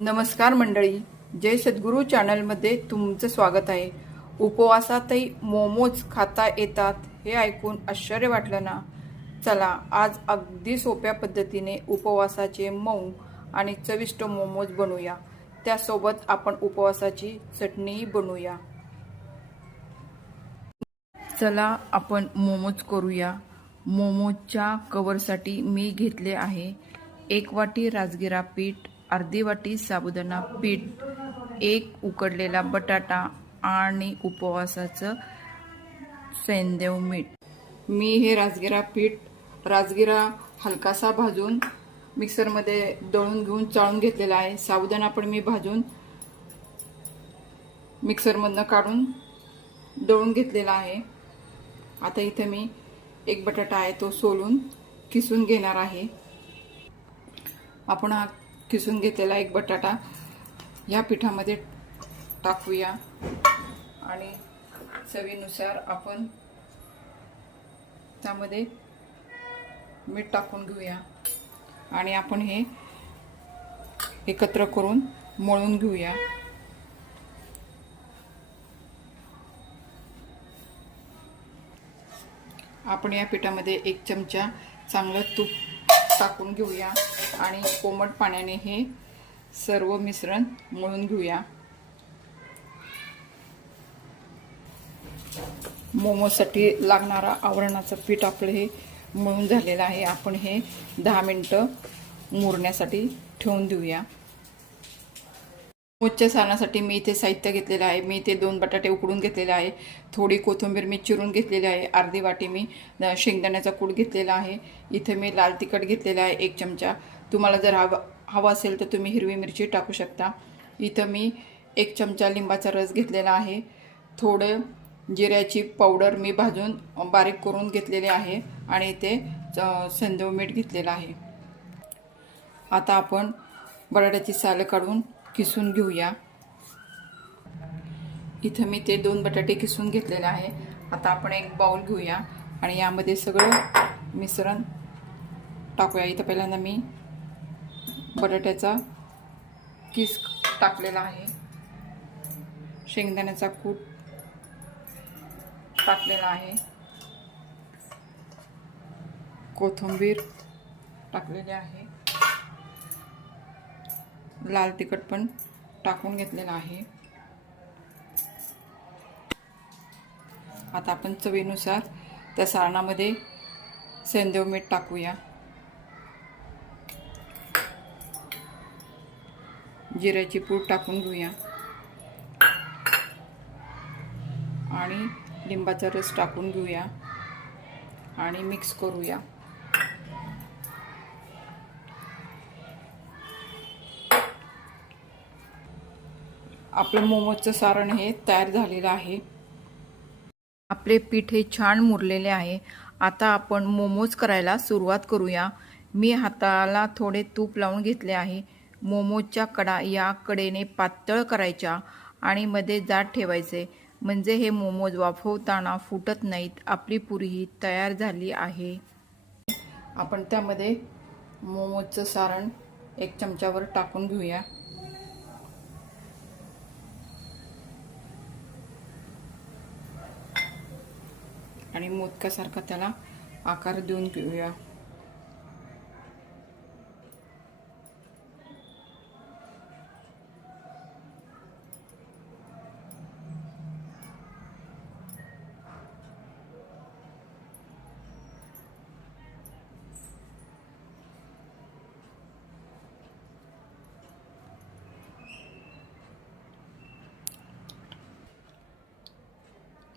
नमस्कार मंडळी, जय सद्गुरू चॅनलमध्ये तुमचं स्वागत आहे। उपवासातही मोमोज खाता येतात हे ऐकून आश्चर्य वाटलं ना? चला आज अगदी सोप्या पद्धतीने उपवासाचे मऊ आणि चविष्ट मोमोज बनवूया। त्यासोबत आपण उपवासाची चटणी बनवूया। चला आपण मोमोज करूया। मोमोजच्या कवरसाठी मी घेतले आहे 1 वाटी राजगिरा पीठ, अर्धी वाटी साबुदाणा पीठ, 1 उकडलेला बटाटा आणि उपवासाचं सैंधव मीठ। मी हे राजगिरा हलकासा भाजून मिक्सरमध्ये दळून घेऊन चाळून घेतलेला आहे। साबुदाणा पण मी भाजून मिक्सरमधनं काढून दळून घेतलेला आहे। आता इथे मी 1 बटाटा आहे तो सोलून किसून घेणार आहे। आपण हा किसून घेतलेला 1 बटाटा या पिठामध्ये टाकूया आणि चवीनुसार आपण त्यामध्ये मीठ टाकून घेऊया आणि आपण हे एकत्र करून मळून घेऊया। आपण या पिठामध्ये 1 चमचा चांगलं तूप टाकून घेऊया आणि कोमट पाण्याने हे सर्व मिश्रण मळून घेऊया। मोमोसाठी लागणारा आवरणाचं पीठ आपलं हे मळून झालेलं आहे। आपण हे 10 मिनिटं मुरण्यासाठी ठेवून देऊया। मोमोजच्या सारणासाठी मी इथे साहित्य घेतलेलं आहे। मी इथे 2 बटाटे उकडून घेतलेले आहे, थोडी कोथिंबीर मी चिरून घेतलेली आहे, अर्धी वाटी मी शेंगदाण्याचा कूट घेतलेला आहे, इथे मी लाल तिखट घेतलेला आहे 1 चमचा। तुम्हाला जर हवा असेल तर तुम्ही हिरवी मिरची टाकू शकता। इथं मी 1 चमचा लिंबाचा रस घेतलेला आहे, थोडं जिऱ्याची पावडर मी भाजून बारीक करून घेतलेले आहे आणि इथे सैंधव मीठ घेतलेलं आहे। आता आपण बटाट्याची सालं काढून किसून घेऊया। इथे मी ते 2 बटाटे किसून घेतलेले आहे। आता आपण एक बाउल घेऊया आणि यामध्ये सगळं मिश्रण टाकूया। इथे पहिल्यांदा मी बटाट्याचा किस टाकलेला आहे, शेंगदाण्याचा कूट टाकलेला आहे, कोथिंबीर टाकलेली आहे, लाल तिखट पण टाकून घेतलेला आहे। आता आपण चवीनुसार त्या सारणामध्ये सैंधव मीठ टाकूया, जिऱ्याची पूड टाकून घेऊया आणि लिंबाचा रस टाकून घेऊया आणि मिक्स करूया। आपलं मोमोजचं सारण हे तयार झालेलं आहे। आपले पीठ हे छान मुरलेले आहे। आता आपण मोमोज करायला सुरुवात करूया। मी हाताला थोडे तूप लावून घेतले आहे। मोमोजच्या कडा या कडेने पातळ करायच्या आणि मध्ये जाड ठेवायचे, म्हणजे हे मोमोज वाफवताना फुटत नाहीत। आपली पुरी ही तयार झाली आहे। आपण त्यामध्ये मोमोजचं सारण 1 चमचावर टाकून घेऊया आणि मोदकासारखा त्याला आकार देऊन घेऊया।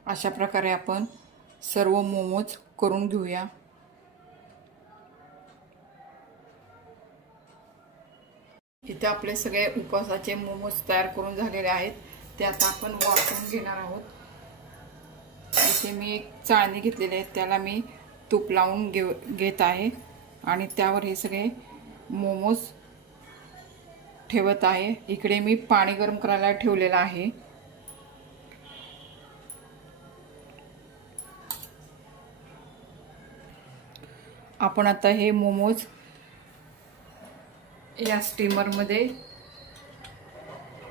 अशा प्रकारे आपण सर्व मोमोज करून घेऊया। इथे आपले सगळे उपवासाचे मोमोज तयार करून झालेले आहेत, ते आता आपण वाफवून घेणार आहोत। इथे मी एक चाळणी घेतलेली आहे, त्याला मी तूप लावून घेत आहे आणि त्यावर हे सगळे मोमोज ठेवत आहे। इकडे मी पाणी गरम करायला ठेवलेलं आहे। आपण आता हे मोमोज या स्टीमरमध्ये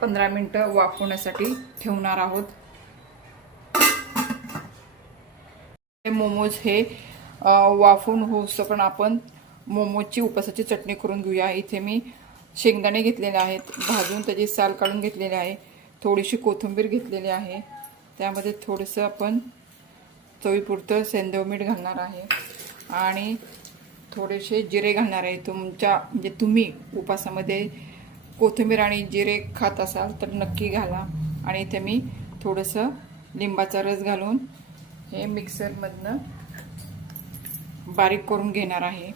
15 मिनिटं वाफवण्यासाठी ठेवणार आहोत। मोमोज हे वाफवून होऊस पण आपण मोमोजची उपासाची चटणी करून घेऊया। इथे मी शेंगदाणे घेतलेले आहेत, भाजून त्याची साल काढून घेतलेले आहे, थोडीशी कोथिंबीर घेतलेली आहे, त्यामध्ये थोडंसं आपण चवीपुरतं सेंधव मीठ घालणार आहे आणि थोडेसे जिरे घालणार आहे। म्हणजे तुम्ही उपासामध्ये कोथिंबीर आणि जिरे खात असाल तर नक्की घाला। आणि इथे मी थोडंसं लिंबाचा रस घालून हे मिक्सरमधनं बारीक करून घेणार आहे।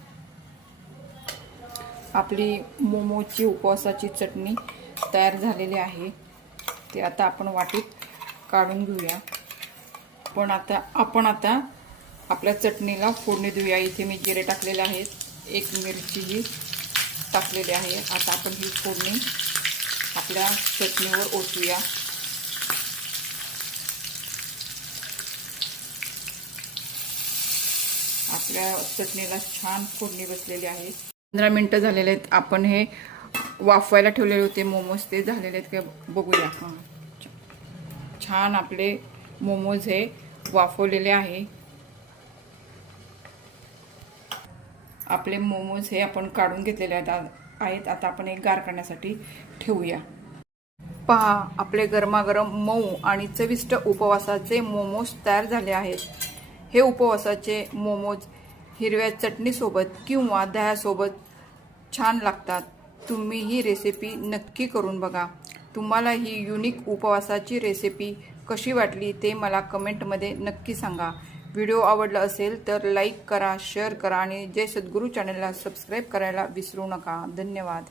आपली मोमोची उपवासाची चटणी तयार झालेली आहे, ते आता आपण वाटीत काढून घेऊया। आपण आता आपल्या चटणीला फोडणी देऊया। इथे मी जिरे टाकलेले आहेत, एक मिरचीही टाकलेली आहे। आता आपण ही फोडणी आपल्या चटणीवर ओतूया। आपल्या चटणीला छान फोडणी बसलेली आहे। 15 मिनिटं झालेले आहेत। आपण हे वाफवायला ठेवलेले होते मोमोज, ते झालेले आहेत का बघूया। छान आपले मोमोज हे वाफवलेले आहे। आपले मोमोज हे आपण काढून घेतलेले आहेत। आता आपण एक गार करण्यासाठी ठेवूया। पहा, आपले गरमागरम मऊ आणि चविष्ट उपवासाचे मोमोज तयार झाले आहेत। हे उपवासाचे मोमोज हिरव्या चटणीसोबत किंवा दह्यासोबत छान लागतात। तुम्ही ही रेसिपी नक्की करून बघा। तुम्हाला ही युनिक उपवासाची रेसिपी कशी वाटली ते मला कमेंटमध्ये नक्की सांगा। व्हिडिओ आवडला असेल तर लाईक करा, शेअर करा आणि जय सद्गुरू चॅनलला सबस्क्राईब करायला विसरू नका। धन्यवाद।